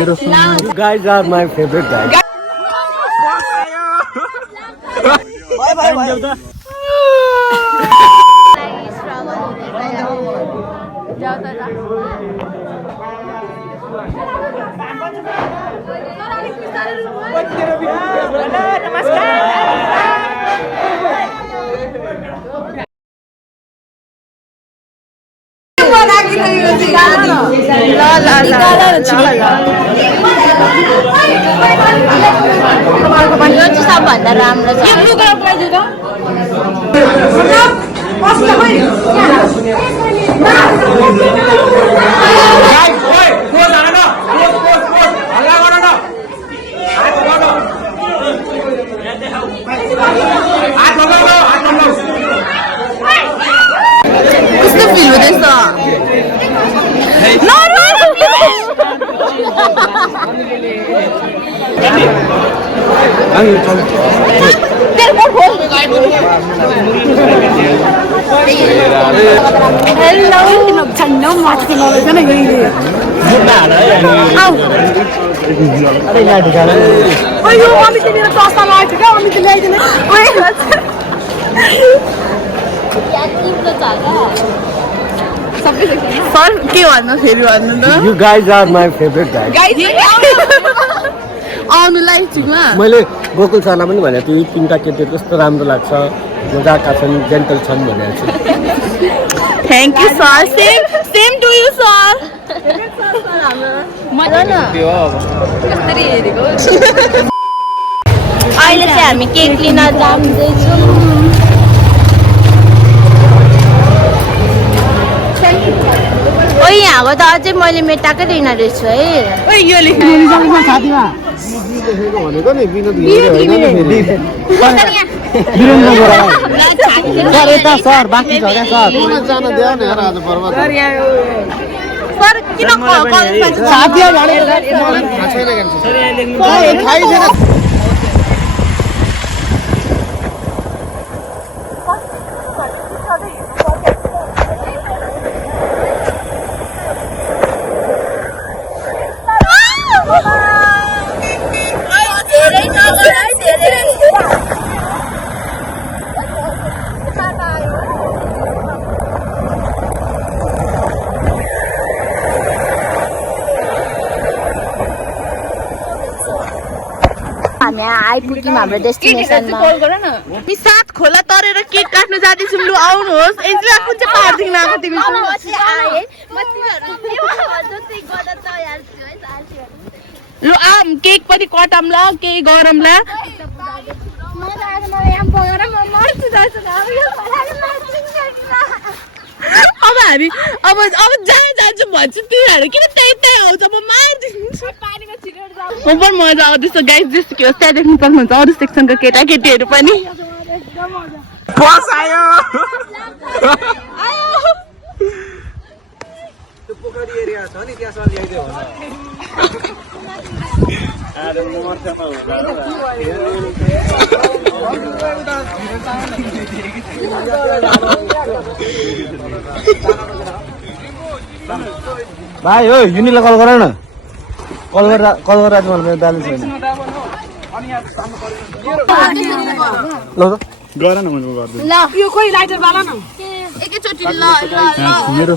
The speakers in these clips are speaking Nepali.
You guys are my favorite guys. Bye. सबभन्दा राम्रो छ कस्तो फिल हुँदैछ सर के भन्नु फेरि भन्नु त You guys are my favorite guys. आउनुलाई ठिकमा मैले गोकुल सरलाई पनि भनेको थिएँ तिनवटा केटीहरू कस्तो राम्रो लाग्छ मजाका छन् जेन्टल छन् भनेको छु thank you sir same to you sir अहिले चाहिँ हामी केक लिन जाँदैछौँ ओइ यहाँको त अझै मैले मेटाकै लिन रहेछु है भनेको नि विनोद सर बाँकी छ क्या सर जान दियो नि आज पर्वत सर किन साथी हामी आइपुग्यौँ हाम्रो डेस्टिनेसनमा सात खोला तरेर केक काट्नु जाँदैछौँ लु आउनुहोस् एन्जल कुन चाहिँ पार्कदेखि आएको तिमी लु आम केक पनि कटाउँला केही गरौँला अब हामी अब जहाँ जान्छौँ भन्छु तिमीहरू किन त्यही आउँछ म मारिदिन्छु म पनि मजा आउँदैछ गाइस जस्तो कि त्यहाँ देख्नु सक्नुहुन्छ अरू सेक्सनको केटाकेटीहरू पनि भाइ हो युनिलाई कल गर न कल गरेर आज मलाई ब्यालेन्स छैन ल गर न मैले गर्छु ल यो खोइ लाइटर बाला न एकैचोटी ल मेरो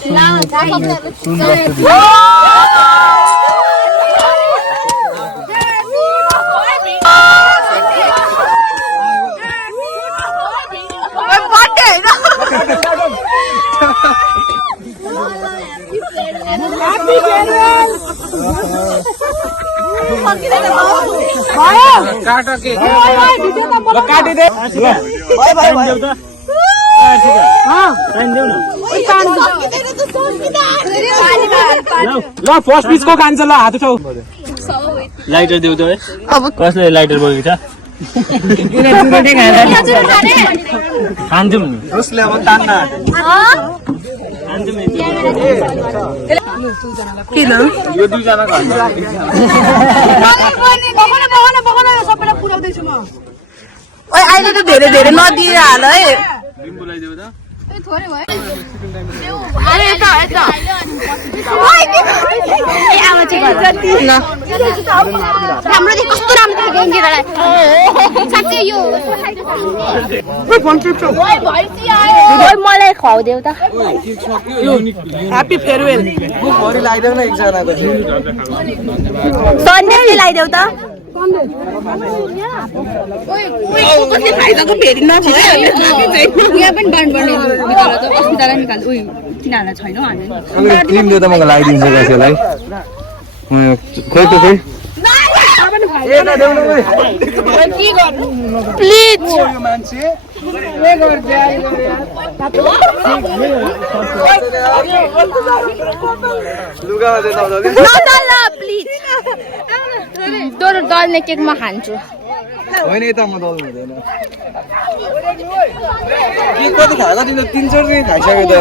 ल फर्स्ट पिसको कान्छ ल हात उठाउ लाइटर देऊ त अब कसले लाइटर बोकेको छ खान्छौँ नि उसले अब तान्न यो दुईजना अहिले त धेरै धेरै नदिएर हाल है लिम्बू लगाइदेऊ त राम्रो चाहिँ कस्तो राम्रो गेम खेलेर साँच्चै यो मलाई खुवाउँदेऊ त ह्याप्पी फेयरवेल सन्डे लगाइदेऊ त कसले फाइदाको फेरि नभयो यहाँ पनि बाँड्नुपर्ने अस्पताललाई निकाल उयो तिनीहरूलाई छैन हामी क्रिम दियो त मलाई लगाइदिन्छ कसैलाई खोइ त खोइ प्लिज प्लिज तोरो दल्ने केक म खान्छु होइन त म दल हुँदैन के कति खाएको तिमीले 300 रुपियाँ खाइसक्यो त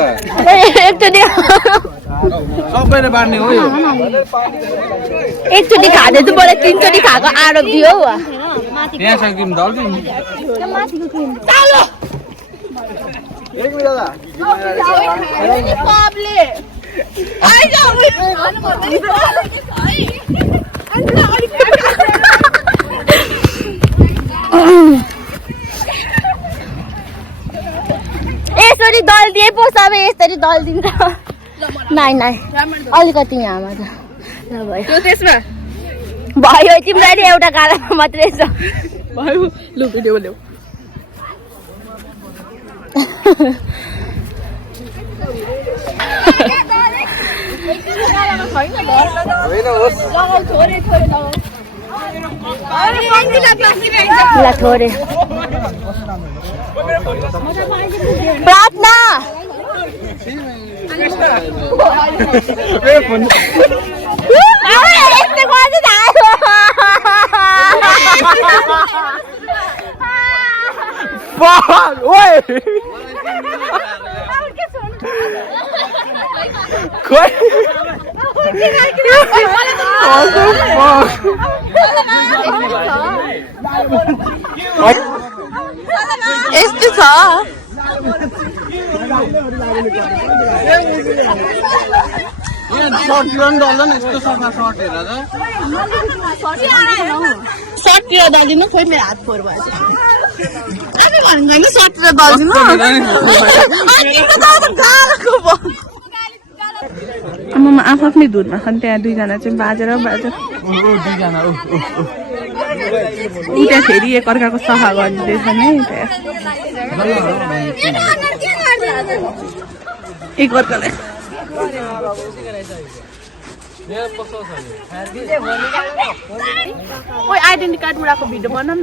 एकचोटि सबैले बाँड्ने हो यो एकचोटि खाँदै त मलाई 3 चोटि खाएको आरोप दियो यहाँ छ क्रिम दल तिमी एक मिनट दादा यसरी दल दिए पो सबै यसरी दल दिन्छ नाइ नाइ अलिकति यहाँ मात्र भयो त्यसमा भयो तिम्रो नि एउटा गालामा मात्रै छ भयो लु भिडियो ल्याऊ होइन होस् ल थोरै प्रार्थना यस्तो गर्दै यस्तो छ सर्टतिर दलिदिनु खोइ मेरो हात फोहोर भयो सर्टतिर दलिदिनु आमामा आफ्नै दुधमा खान् त्यहाँ दुईजना चाहिँ बाजेर उता फेरि एकअर्काको सफा गरिदिँदैछ नि एकअर्कालाई आइडेन्टी कार्ड उडाको भिडियो बनाऊँ न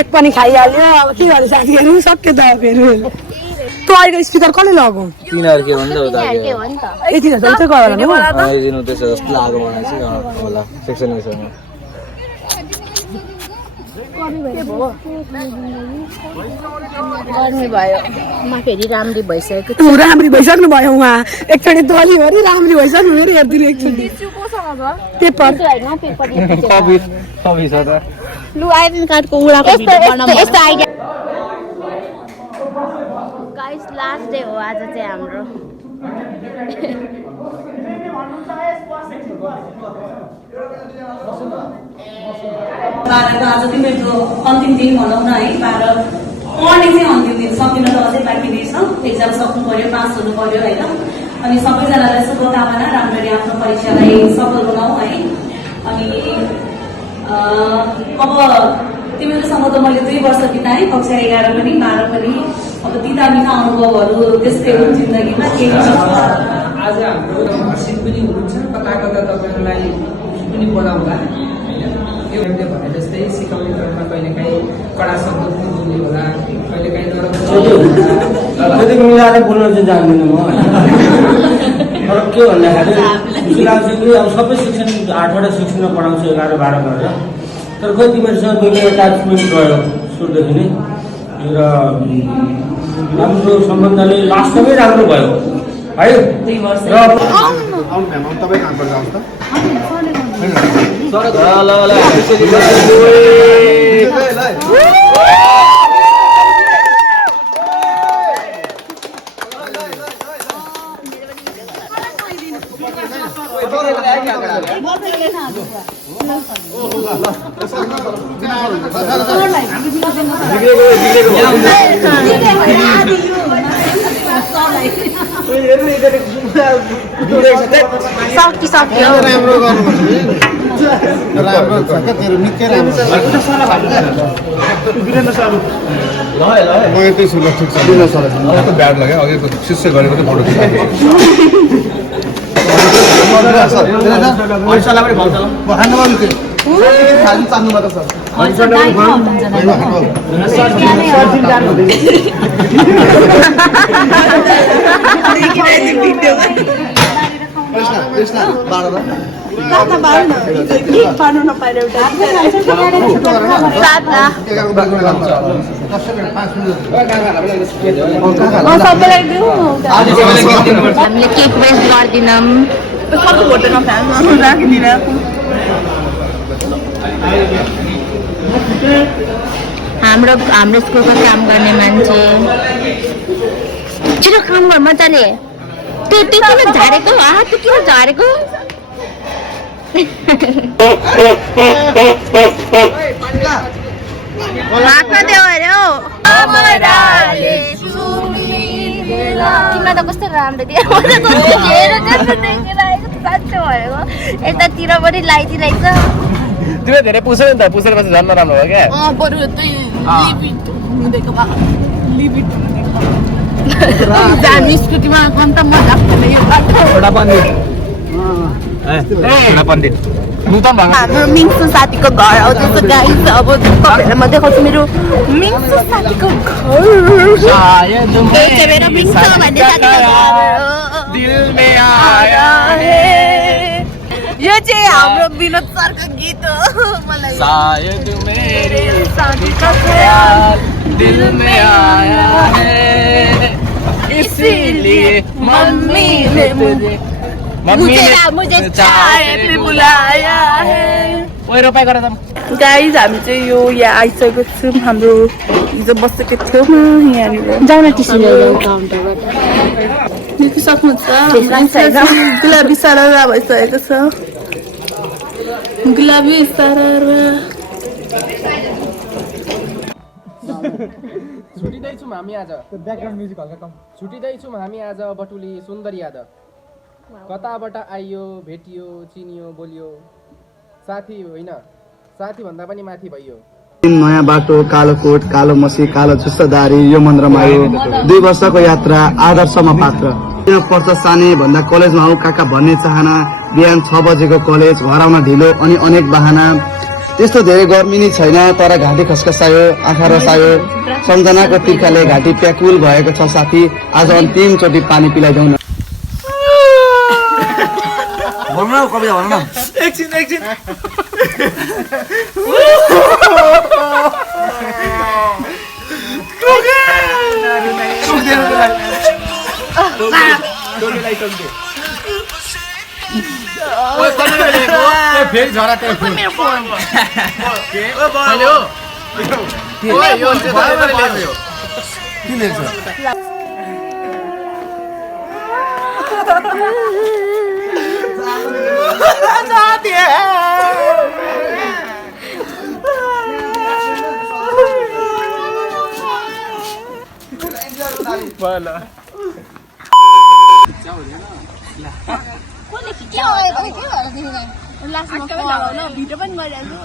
एक पनि खाइहाल्यो अब के गर्नु साथीहरू सक्यो त फेरि तँ अहिलेको स्पिकर कसले लगाऊ तिनीहरू के भन्छ उता यति जस्तो चाहिँ गएर आइदिनु त्यसो जस्तो लाग्यो मलाई चाहिँ होला सेक्सन विषयमा गर्मी भयो म फेरि राम्री भइसकेको ऊ राम्री भइसक्नु भयो उहाँ एकचोटि दली हो अरे राम्री भइसक्नु अरे हेरिदिनु एकचोटि पेपर छ त लु आइडेन्टी कार्डको उडाको भिडियो बनाऊँ यस्तो आइडिया गाइस लास्ट डे हो आज चाहिँ हाम्रो आज चाहिँ मेरो अन्तिम दिन भनौँ न है 12 मर्निङ चाहिँ अन्तिम दिन सकिन त अझै बाँकी नै छ एक्जाम सक्नु पर्यो पास हुनु पर्यो होइन अनि सबैजनालाई शुभकामना राम्ररी आफ्नो परीक्षालाई सफल बनाऊ है अनि अब तिमीहरूसँग त मैले 2 वर्ष बिताएँ कक्षा 11 पनि 12 पनि अब तिता मिठा अनुभवहरू त्यस्तै हो जिन्दगीमा केही आज हाम्रो हर्षित पनि हुनुहुन्छ कता कता तपाईँहरूलाई पनि बनाउँला यो मैले भने जस्तै सिकाउने क्रममा कहिलेकाहीँ कडा शब्द पनि बोल्ने होला कहिलेकाहीँ नराम्रो मिलाएर बोल्न चाहिँ जान्दिनँ म तर के भन्दाखेरि लाग्छ कि अब सबै सेक्सन 8वटा सेक्सनमा पढाउँछु 11 12 गरेर तर खोइ तिमीहरूसँग कोही एट्याचमेन्ट रह्यो सुरुदेखि नै र राम्रो सम्बन्धले लास्टमै राम्रो भयो है 2 वर्ष तपाईँ कहाँ पर्छ आउँछ सक्यो म यतै छु ल ठिक छ ब्याड लाग्यो अघि शिष्य गरेको त फोटो हामीले केक वेस्ट गर्दिनौँ हाम्रो स्कुलको काम गर्ने मान्छे छिटो काम गर मजाले त्यो किन झारेको त्यो किन झारेको तिमीलाई त कस्तो राम्रो दियो साँच्चो भएको यतातिर पनि लगाइदिरहेछ तिमी धेरै पुछ्यौ नि त पुछेपछि झन् नराम्रो हो क्या बरु हामी स्कुटीमा गन त मजा आउँदैन यो पण्डित नूतन हाम्रो मिङ्सु साथीको घर आउँदैछ गाइस अब तपाईँहरूलाई म देखाउँछु मेरो मिङ्सु साथीको घर मेरो मिङ्सु भन्ने साथीको घर यो चाहिँ हाम्रो विनोद सरको गीत हो मलाई शायद मेरे शादी का ख्याल दिल में आया है इसीलिए मम्मी ने मुझे चाय पे बुलाया है ओइ रोपाइ गर त गाइस हामी चाहिँ यो यहाँ आइसकेको छौँ हाम्रो हिजो बसेको थियौँ यहाँनिर जाउन टिस्यु देखि सक्नुहुन्छ गुलाबी सारा भइसकेको छ गुलाबी सारा छुटिँदैछौँ हामी आज छुटिँदैछौँ हामी आज बटुली सुन्दरी यादव कताबाट आइयो भेटियो चिनियो बोलियो साथी होइन साथी भन्दा पनि माथि भइयो नयाँ बाटो कालो कोट कालो मसी कालो चुस्सदारी यो मन्त्रमा आयो 2 वर्षको यात्रा आदर्शमा पात्र यहाँ पर्छ सानै भन्दा कलेजमा आऊ काका भन्ने चाहना बिहान 6 बजेको कलेज घर आउन ढिलो अनि अनेक बहाना त्यस्तो धेरै गर्मी नै छैन तर घाँटी खस्कसायो आँखा रसायो सम्झनाको तिर्खाले घाँटी प्याकुल भएको छ साथी आज अन्तिम चोटि पानी पिलाइदेऊ न भन्नु कविता भन्नु न एकछिन फेरि झरा त्यो मेरो फोन के ओ भयो यो के लेख्छ भिडियो पनि गरिहाल्छु